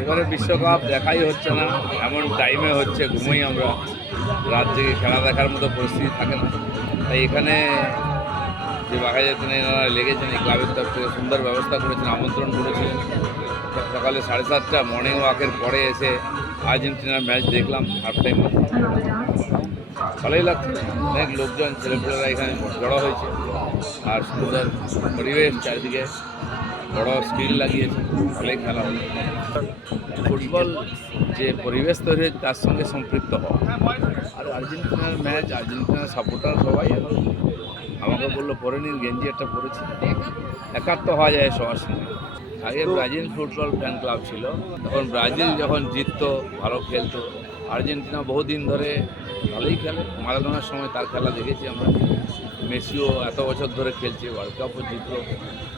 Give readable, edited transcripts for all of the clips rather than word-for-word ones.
এবারে বিশ্বকাপ দেখাই হচ্ছে না, এমন টাইমে হচ্ছে ঘুমোই আমরা, রাত জেগে খেলা দেখার মতো পরিস্থিতি থাকে না। তাই এখানে যে বাঘাযতীনে এনারা লেগেছেন, এই ক্লাবের তরফ থেকে সুন্দর ব্যবস্থা করেছেন, আমন্ত্রণ করেছিলেন। সকালে 7:30 মর্নিং ওয়াকের পরে এসে আর্জেন্টিনার ম্যাচ দেখলাম হাফ টাইম। ভালোই লাগছে, অনেক লোকজন ছেলেপেলেরা এখানে জড়ো হয়েছে, আর সুন্দর পরিবেশ, চারিদিকে বড় স্ক্রিন লাগিয়েছে, ভালোই খেলা হলো। ফুটবল যে পরিবেশ তৈরি হয়েছে তার সঙ্গে সম্পৃক্ত হওয়া, আর আর্জেন্টিনার ম্যাচ, আর্জেন্টিনার সাপোর্টার সবাই এখন আমাকে বললো পরে নিন, গেঞ্জি একটা পরেছি, একাত্ম হওয়া যায় সবার সঙ্গে। আগে ব্রাজিল ফুটবল ফ্যান ক্লাব ছিল, তখন ব্রাজিল যখন জিততো, ভালো খেলতো। আর্জেন্টিনা বহুদিন ধরে ভালোই খেলে, মারাদোনার সময় তার খেলা দেখেছি আমরা। মেসিও এত বছর ধরে খেলছে, ওয়ার্ল্ড কাপও জিতলো।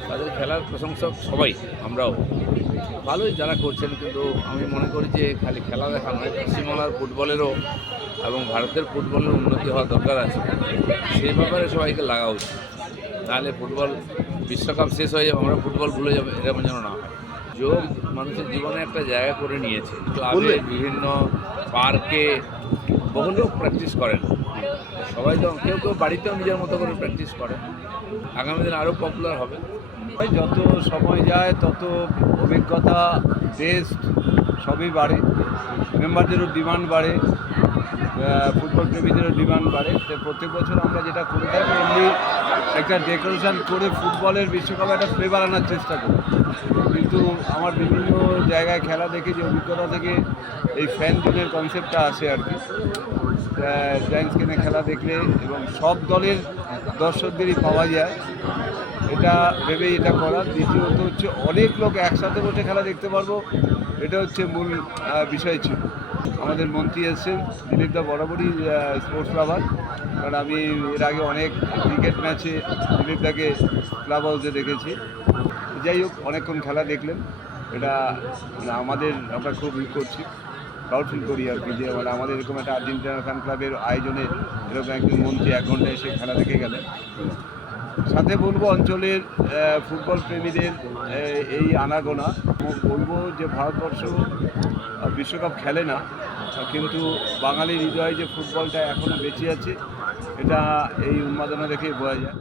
তাদের খেলার প্রশংসক সবাই, আমরাও ভালোই যারা করছেন। কিন্তু আমি মনে করি যে খালি খেলা দেখা নয়, পশ্চিমবাংলার ফুটবলেরও এবং ভারতের ফুটবলের উন্নতি হওয়া দরকার আছে, সেই ব্যাপারে সবাইকে লাগা উচিত। নাহলে ফুটবল বিশ্বকাপ শেষ হয়ে যাবে, আমরা ফুটবল ভুলে যাবো, এরকম যেন না হয়। যোগ মানুষের জীবনে একটা জায়গা করে নিয়েছে, ক্লাবে, বিভিন্ন পার্কে বহু লোক প্র্যাকটিস করেন। সবাই তো কেউ কেউ বাড়িতেও নিজের মতো করে প্র্যাকটিস করেন। আগামী দিন আরও পপুলার হবে। যত সময় যায় তত অভিজ্ঞতা, টেস্ট সবই বাড়ে, মেম্বারদেরও ডিমান্ড বাড়ে, ফুটবল প্রেমীদেরও ডিমান্ড বাড়ে। তো প্রত্যেক বছর আমরা যেটা করে থাকি, এমনি একটা ডেকোরেশন করে ফুটবলের বিশ্বকাপে একটা ফ্লেভার আনার চেষ্টা করি। কিন্তু আমার বিভিন্ন জায়গায় খেলা দেখে যে অভিজ্ঞতা থেকে এই ফ্যান জোনের কনসেপ্টটা আসে আর কি। জায়ান্ট স্ক্রিনে খেলা দেখলে এবং সব দলের দর্শকদেরই পাওয়া যায়, এটা ভেবেই এটা করা। দ্বিতীয়ত হচ্ছে অনেক লোক একসাথে বসে খেলা দেখতে পারবো, এটা হচ্ছে মূল বিষয় ছিল। আমাদের মন্ত্রী এসেছেন, দিলীপদা বরাবরই স্পোর্টস লাভার, কারণ আমি এর আগে অনেক ক্রিকেট ম্যাচে দিলীপদাকে ক্লাব হাউসে দেখেছি। যাই হোক, অনেকক্ষণ খেলা দেখলেন, এটা আমাদের আমরা খুব করছি, প্রাউড ফিল করি আর কি, যে মানে আমাদের এরকম একটা আর্জেন্টিনা ফ্যান ক্লাবের আয়োজনে এরকম একজন মন্ত্রী 1 ঘন্টা এসে খেলা দেখে গেলেন। সাথে বলবো অঞ্চলের ফুটবল প্রেমীদের এই আনাগোনা, বলবো যে ভারতবর্ষ বিশ্বকাপ খেলে না, কিন্তু বাঙালির হৃদয়ে যে ফুটবলটা এখনও বেঁচে আছে, এটা এই উন্মাদনা দেখে বোঝা যায়।